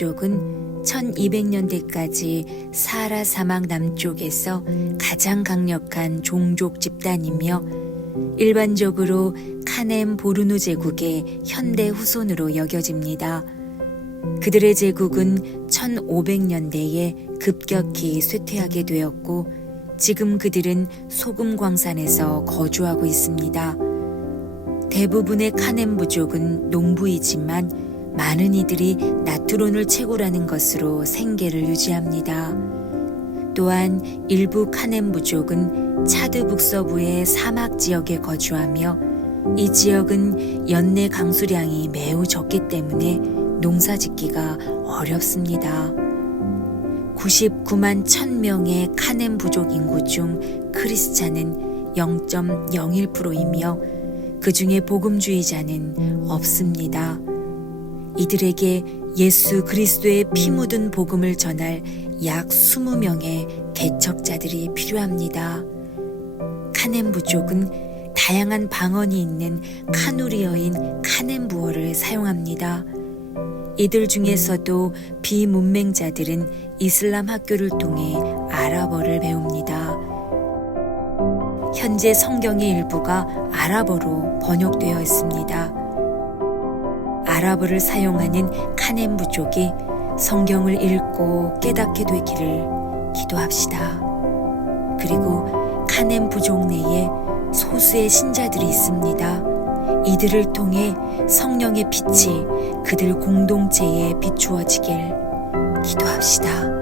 부족은 1200년대까지 사하라 사막 남쪽에서 가장 강력한 종족 집단이며 일반적으로 카넴 보르누 제국의 현대 후손으로 여겨집니다. 그들의 제국은 1500년대에 급격히 쇠퇴하게 되었고 지금 그들은 소금 광산에서 거주하고 있습니다. 대부분의 카넴 부족은 농부이지만 많은 이들이 나트론을 채굴하는 것으로 생계를 유지합니다. 또한 일부 카넴 부족은 차드 북서부의 사막 지역에 거주하며 이 지역은 연내 강수량이 매우 적기 때문에 농사짓기가 어렵습니다. 99만 1000명의 카넴 부족 인구 중 크리스찬은 0.01%이며 그 중에 복음주의자는 없습니다. 이들에게 예수 그리스도의 피 묻은 복음을 전할 약 20명의 개척자들이 필요합니다. 카넴 부족은 다양한 방언이 있는 카누리어인 카넴부어를 사용합니다. 이들 중에서도 비문맹자들은 이슬람 학교를 통해 아랍어를 배웁니다. 현재 성경의 일부가 아랍어로 번역되어 있습니다. 아랍어를 사용하는 카넴 부족이 성경을 읽고 깨닫게 되기를 기도합시다. 그리고 카넴 부족 내에 소수의 신자들이 있습니다. 이들을 통해 성령의 빛이 그들 공동체에 비추어지길 기도합시다.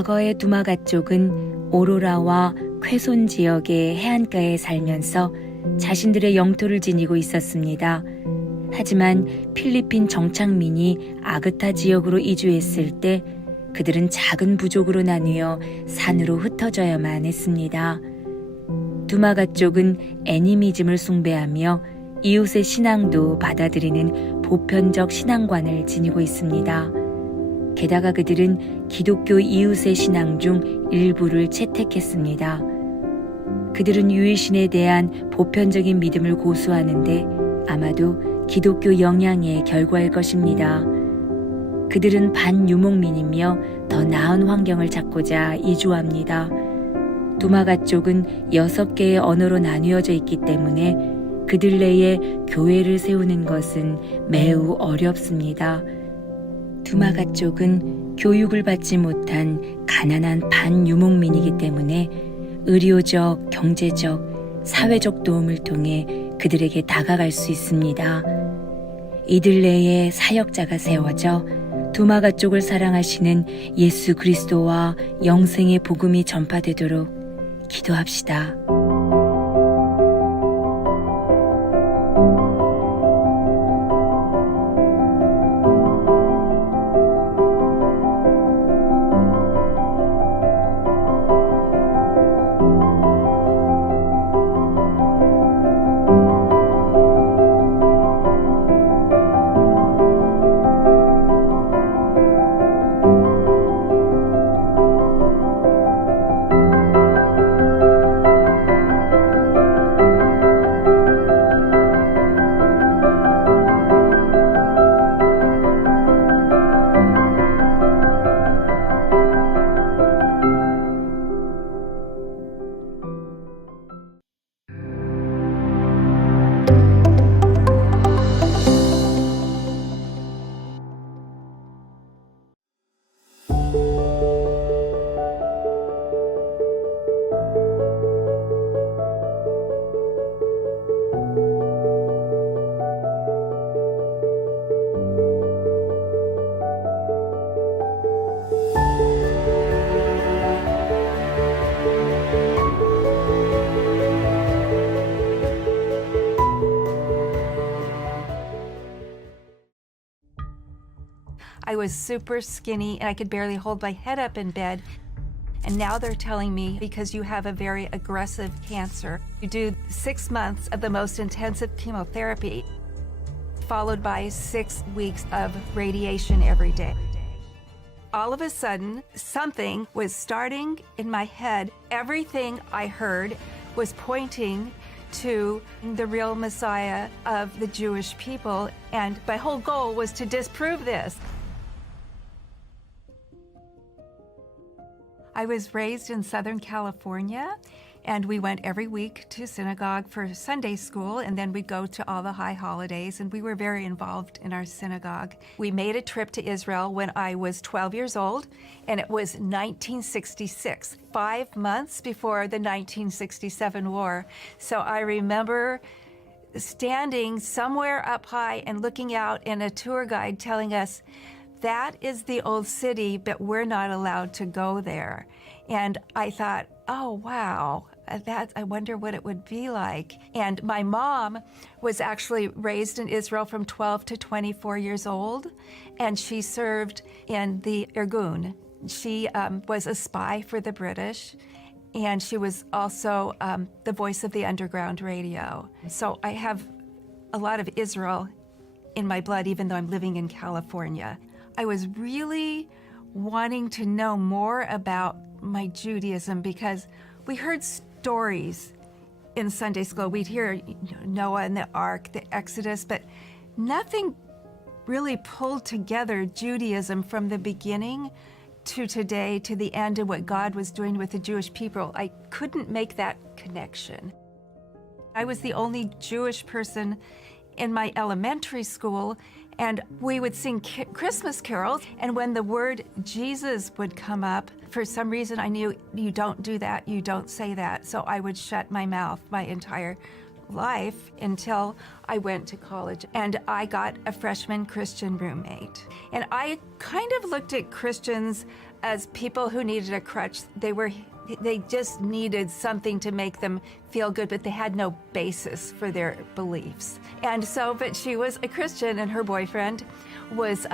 과거의 두마가 쪽은 오로라와 쾌손 지역의 해안가에 살면서 자신들의 영토를 지니고 있었습니다. 하지만 필리핀 정착민이 아그타 지역으로 이주했을 때 그들은 작은 부족으로 나뉘어 산으로 흩어져야만 했습니다. 두마가 쪽은 애니미즘을 숭배하며 이웃의 신앙도 받아들이는 보편적 신앙관을 지니고 있습니다. 게다가 그들은 기독교 이웃의 신앙 중 일부를 채택했습니다. 그들은 유일신에 대한 보편적인 믿음을 고수하는데 아마도 기독교 영향의 결과일 것입니다. 그들은 반유목민이며 더 나은 환경을 찾고자 이주합니다. 두마가 쪽은 6개의 언어로 나뉘어져 있기 때문에 그들 내에 교회를 세우는 것은 매우 어렵습니다. 두마가 쪽은 교육을 받지 못한 가난한 반유목민이기 때문에 의료적, 경제적, 사회적 도움을 통해 그들에게 다가갈 수 있습니다. 이들 내에 사역자가 세워져 두마가 쪽을 사랑하시는 예수 그리스도와 영생의 복음이 전파되도록 기도합시다. was super skinny and I could barely hold my head up in bed. And now they're telling me, because you have a very aggressive cancer, you do 6 months of the most intensive chemotherapy, followed by 6 weeks of radiation every day. All of a sudden, something was starting in my head. Everything I heard was pointing to the real Messiah of the Jewish people, and my whole goal was to disprove this. I was raised in Southern California, and we went every week to synagogue for Sunday school, and then we'd go to all the high holidays, and we were very involved in our synagogue. We made a trip to Israel when I was 12 years old, and it was 1966, 5 months before the 1967 war. So I remember standing somewhere up high and looking out, and a tour guide telling us, that is the old city, but we're not allowed to go there. And I thought, oh, wow, I wonder what it would be like. And my mom was actually raised in Israel from 12 to 24 years old, and she served in the Irgun. She was a spy for the British, and she was also the voice of the underground radio. So I have a lot of Israel in my blood, even though I'm living in California. I was really wanting to know more about my Judaism because we heard stories in Sunday school. We'd hear Noah and the Ark, the Exodus, but nothing really pulled together Judaism from the beginning to today, to the end, and what God was doing with the Jewish people. I couldn't make that connection. I was the only Jewish person in my elementary school, and we would sing Christmas carols, and when the word Jesus would come up, for some reason I knew, you don't do that, you don't say that, so I would shut my mouth my entire life until I went to college, and I got a freshman Christian roommate. And I kind of looked at Christians as people who needed a crutch. They just needed something to make them feel good, but they had no basis for their beliefs. And so, but she was a Christian, and her boyfriend was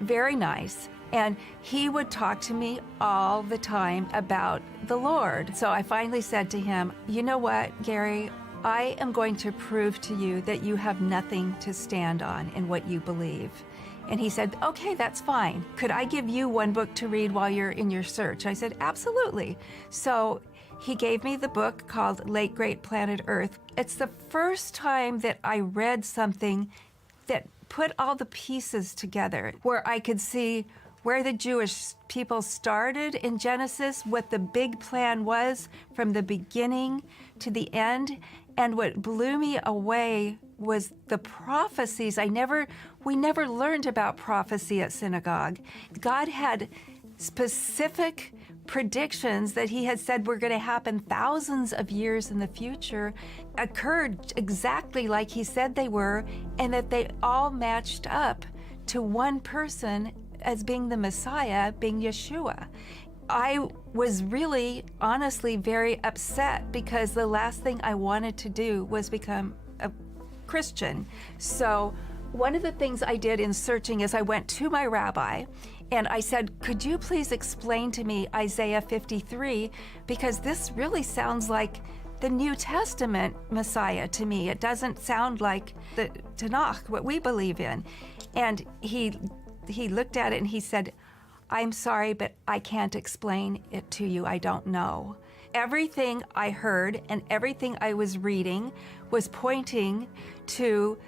very nice. And he would talk to me all the time about the Lord. So I finally said to him, you know what, Gary, I am going to prove to you that you have nothing to stand on in what you believe. And he said, okay, that's fine. Could I give you one book to read while you're in your search? I said, absolutely. So he gave me the book called Late Great Planet Earth. It's the first time that I read something that put all the pieces together, where I could see where the Jewish people started in Genesis, what the big plan was from the beginning to the end. And what blew me away was the prophecies. We never learned about prophecy at synagogue. God had specific predictions that he had said were going to happen thousands of years in the future, occurred exactly like he said they were, and that they all matched up to one person as being the Messiah, being Yeshua. I was really, honestly, very upset because the last thing I wanted to do was become a Christian. So one of the things I did in searching is I went to my rabbi and I said, could you please explain to me Isaiah 53? Because this really sounds like the New Testament Messiah to me. It doesn't sound like the Tanakh, what we believe in. And he looked at it and he said, I'm sorry, but I can't explain it to you. I don't know. Everything I heard and everything I was reading was pointing to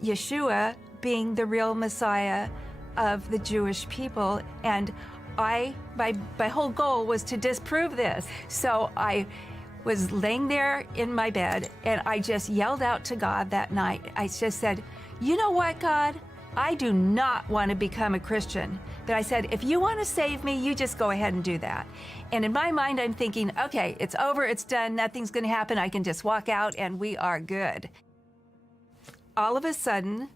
Yeshua being the real Messiah of the Jewish people. And my whole goal was to disprove this. So I was laying there in my bed and I just yelled out to God that night. I just said, you know what, God? I do not want to become a Christian. But I said, if you want to save me, you just go ahead and do that. And in my mind, I'm thinking, okay, it's over, it's done, nothing's going to happen. I can just walk out and we are good. All of a sudden,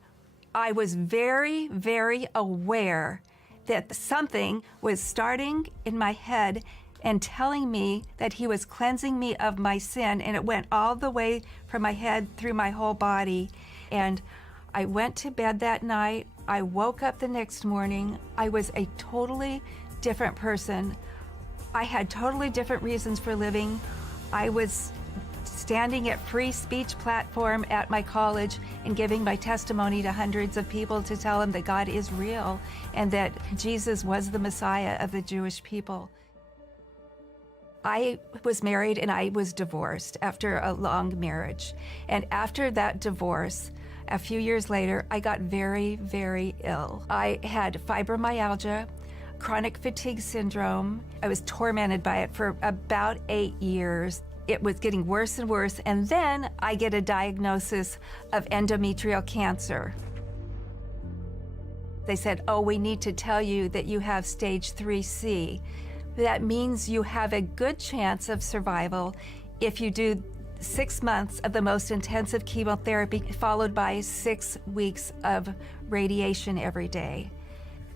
I was very, very aware that something was starting in my head and telling me that he was cleansing me of my sin. And it went all the way from my head through my whole body. And I went to bed that night I woke up the next morning. I was a totally different person. I had totally different reasons for living. I was standing at free speech platform at my college and giving my testimony to hundreds of people to tell them that God is real and that Jesus was the Messiah of the Jewish people. I was married and I was divorced after a long marriage. And after that divorce, a few years later, I got very, very ill. I had fibromyalgia, chronic fatigue syndrome. I was tormented by it for about 8 years. It was getting worse and worse. And then I get a diagnosis of endometrial cancer. They said, oh, we need to tell you that you have stage 3C. That means you have a good chance of survival if you do 6 months of the most intensive chemotherapy, followed by 6 weeks of radiation every day.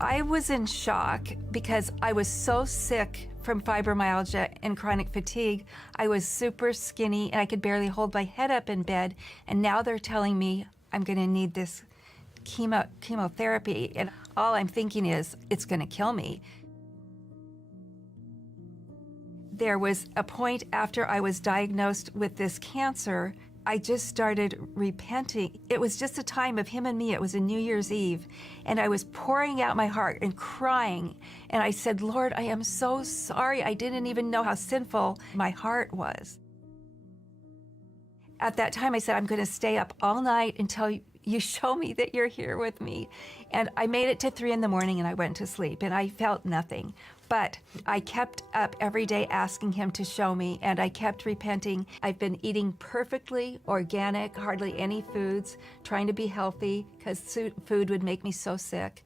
I was in shock because I was so sick from fibromyalgia and chronic fatigue. I was super skinny and I could barely hold my head up in bed. And now they're telling me I'm going to need this chemotherapy. And all I'm thinking is, it's going to kill me. There was a point after I was diagnosed with this cancer, I just started repenting. It was just a time of him and me. It was a New Year's Eve. And I was pouring out my heart and crying. And I said, Lord, I am so sorry. I didn't even know how sinful my heart was. At that time, I said, I'm going to stay up all night until you show me that you're here with me. And I made it to 3 a.m. and I went to sleep and I felt nothing. But I kept up every day asking him to show me, and I kept repenting. I've been eating perfectly organic, hardly any foods, trying to be healthy because food would make me so sick.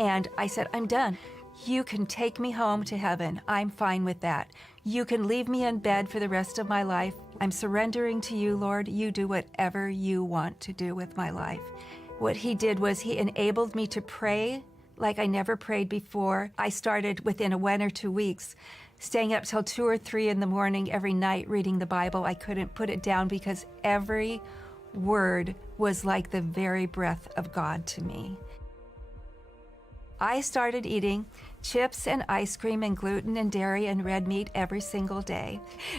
And I said, I'm done. You can take me home to heaven. I'm fine with that. You can leave me in bed for the rest of my life. I'm surrendering to you, Lord. You do whatever you want to do with my life. What he did was he enabled me to pray like I never prayed before. I started within 1 or 2 weeks, staying up till 2 or 3 in the morning every night reading the Bible. I couldn't put it down because every word was like the very breath of God to me. I started eating chips and ice cream and gluten and dairy and red meat every single day.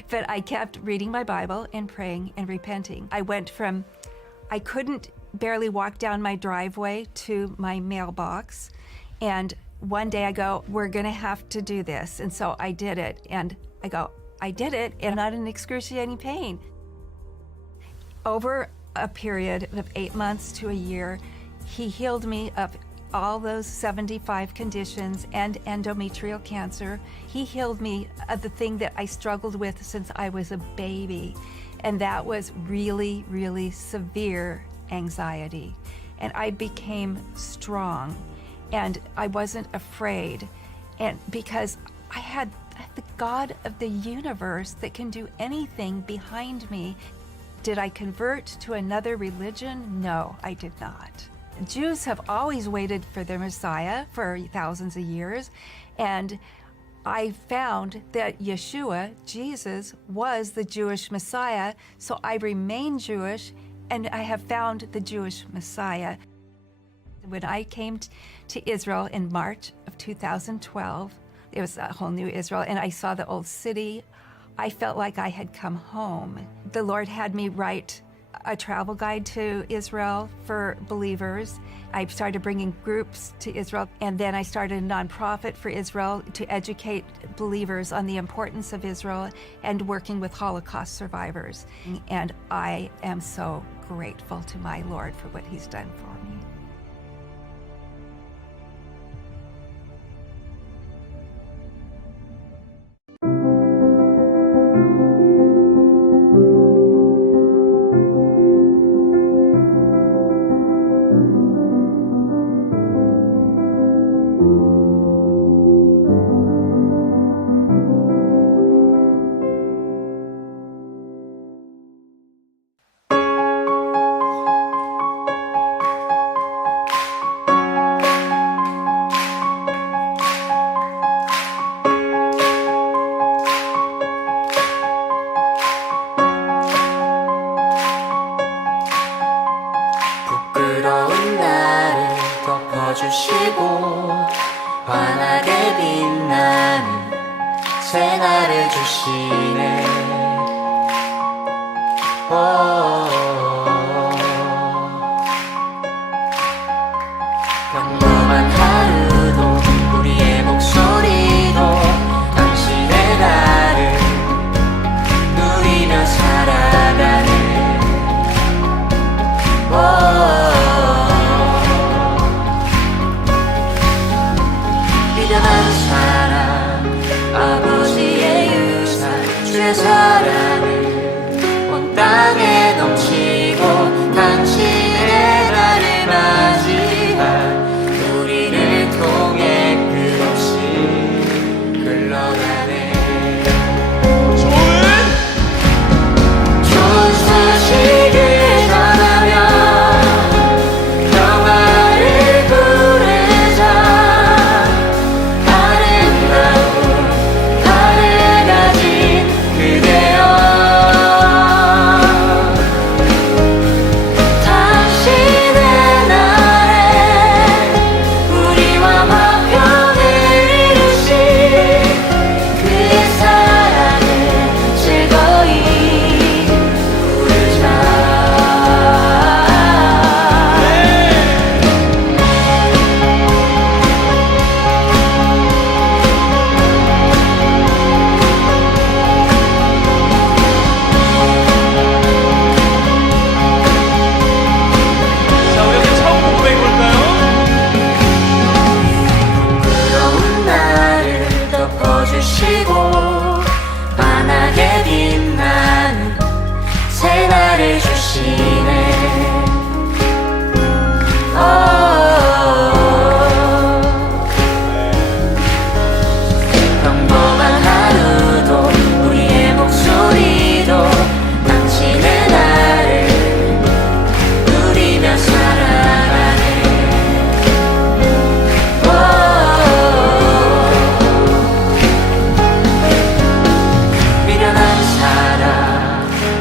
But I kept reading my Bible and praying and repenting. I went from, I couldn't barely walk down my driveway to my mailbox. And one day I go, we're going to have to do this. And so I did it. And I go, I did it, and not in excruciating pain. Over a period of 8 months to a year, he healed me of all those 75 conditions and endometrial cancer. He healed me of the thing that I struggled with since I was a baby. And that was really, really severe anxiety. And I became strong. And I wasn't afraid. And because I had the God of the universe that can do anything behind me. Did I convert to another religion? No, I did not. Jews have always waited for their Messiah for thousands of years. And I found that Yeshua, Jesus, was the Jewish Messiah. So I remain Jewish, and I have found the Jewish Messiah. When I came to Israel in March of 2012, it was a whole new Israel, and I saw the old city. I felt like I had come home. The Lord had me write a travel guide to Israel for believers. I started bringing groups to Israel, and then I started a nonprofit for Israel to educate believers on the importance of Israel and working with Holocaust survivors. And I am so grateful to my Lord for what he's done for me. 새날을 주시네. 평범한 하루도 우리의 목소리도 당신의 나를 누리며 살아가네. 미련한 사랑 아버지의 유산 주의 사랑을 온 땅에 넘치고 당신의 나를 맞이한 우리를 통해 끝없이 흘러가네. 좋은 소식을 전하며 평화를 부르자. 아름다운 하늘 가진 그대여, 당신의 날에 우리와 화평을 이루신 그의 사랑을 즐거이 부르자. 자, 우리 한번 처음 고백해볼까요? 부러운 나를 덮어주시고 환하게 빛나는 새날을 주시네. 평범한 하루도 우리의 목소리도 당신의 나를 누리며 살아가네. 미련한 사랑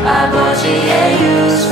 아버지의 유산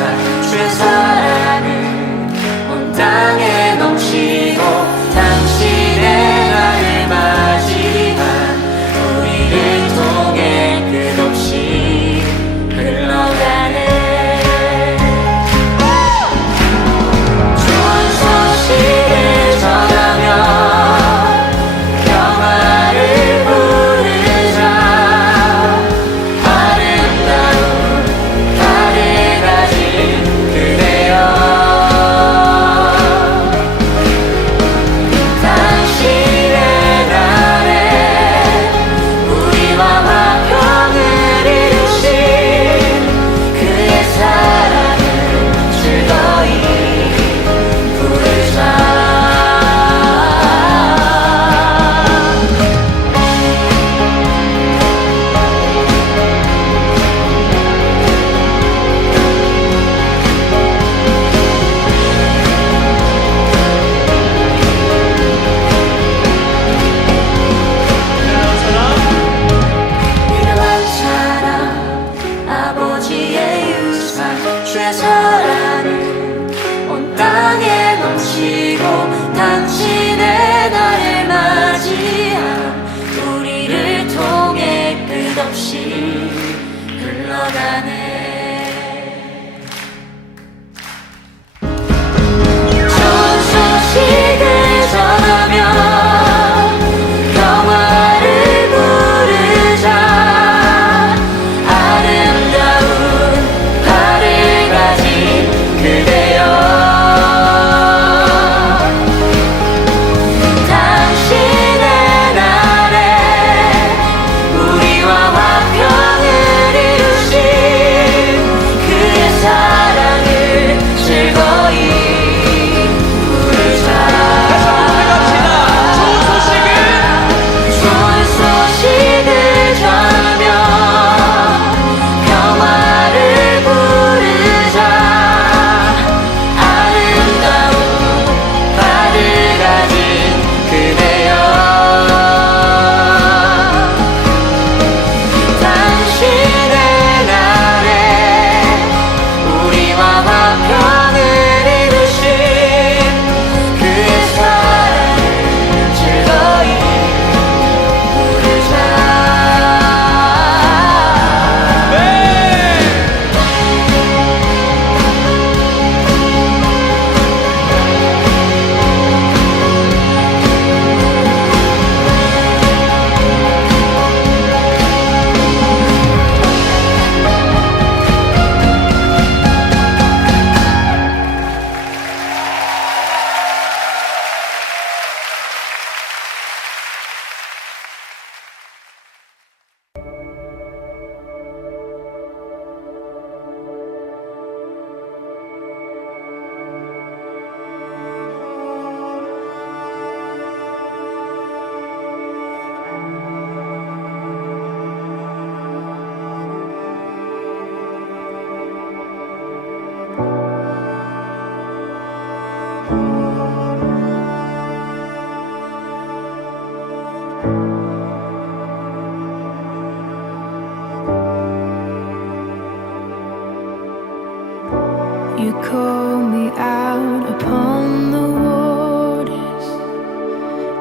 call me out upon the waters,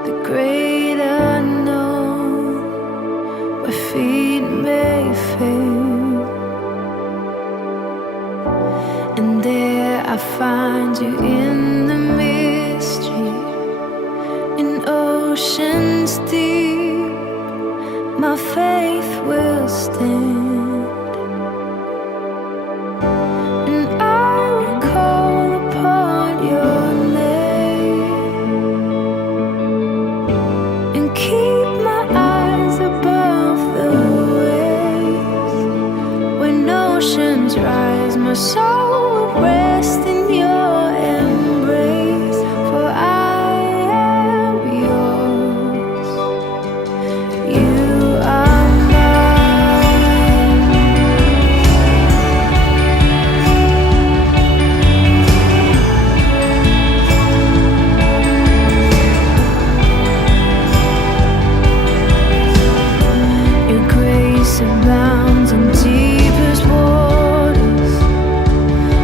the great unknown, where feet may fail. And there I find you in the mystery, in oceans deep, my faith will stand. And I will call upon your name and keep my eyes above the waves. When oceans rise, my soul will rest in your embrace, for I am yours. You are mine. Your grace abounds in deepest waters.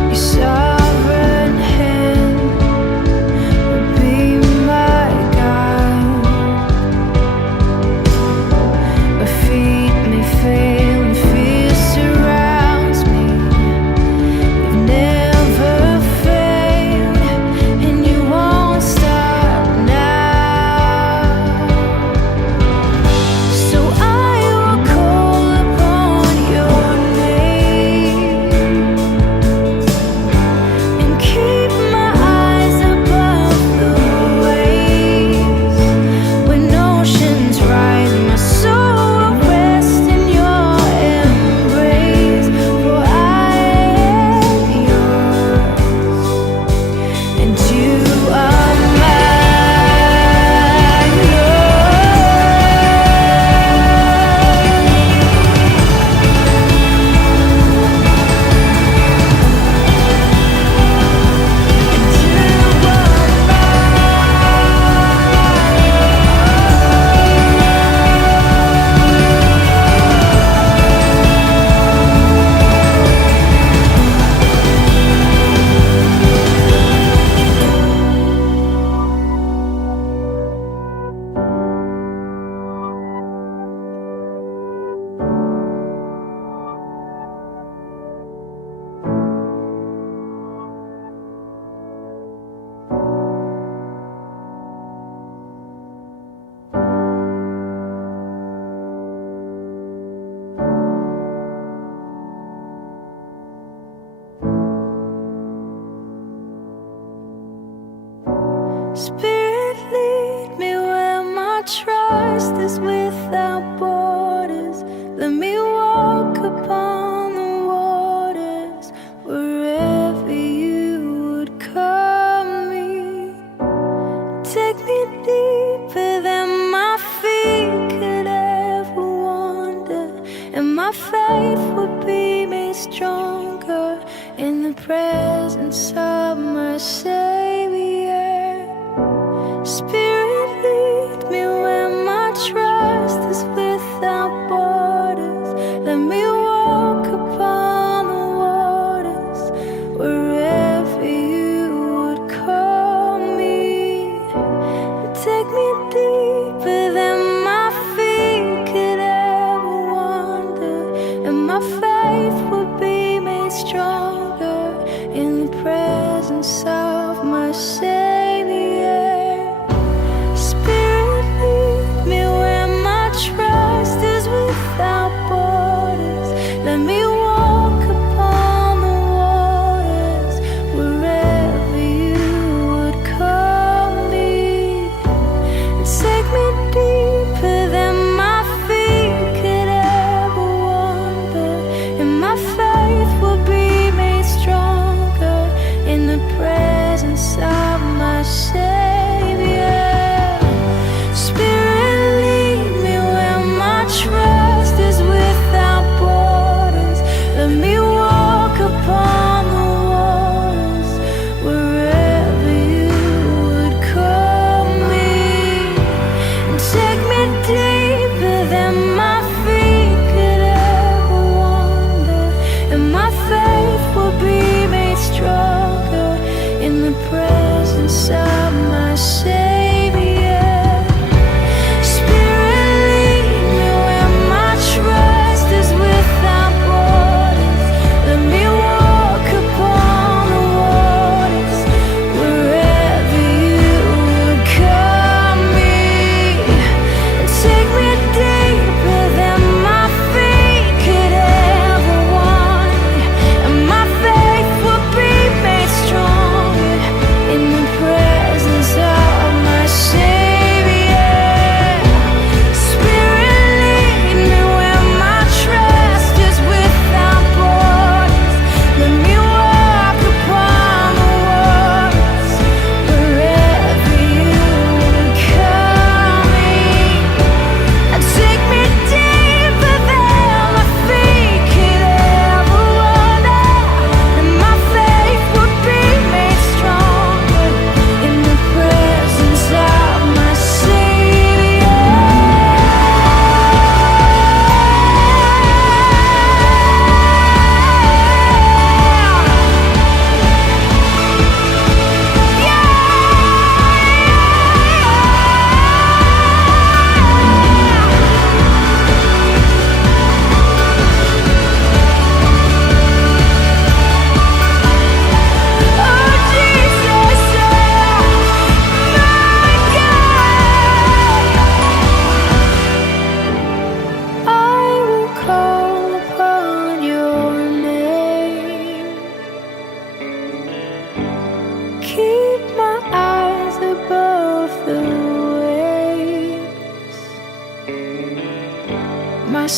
Your sovereign hand will be my guide. My feet may fail and fear surrounds me. You've never failed, and you won't stop now. So I will call upon your name and keep my eyes above the waves. When oceans rise, my soul will rest in your embrace, for I am yours, and you are mine, Spirit, lead me where my trust is without borders. Let me walk upon the waters wherever you would call me. Take me deeper than my feet could ever wander, and my faith would be made stronger in the presence of my Savior. Spirit, lead me where my trust is without borders. Let me walk upon the waters wherever you would call me. Take me deeper than my feet could ever wander, and my faith would be made stronger in the presence of my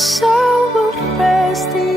soul will rest in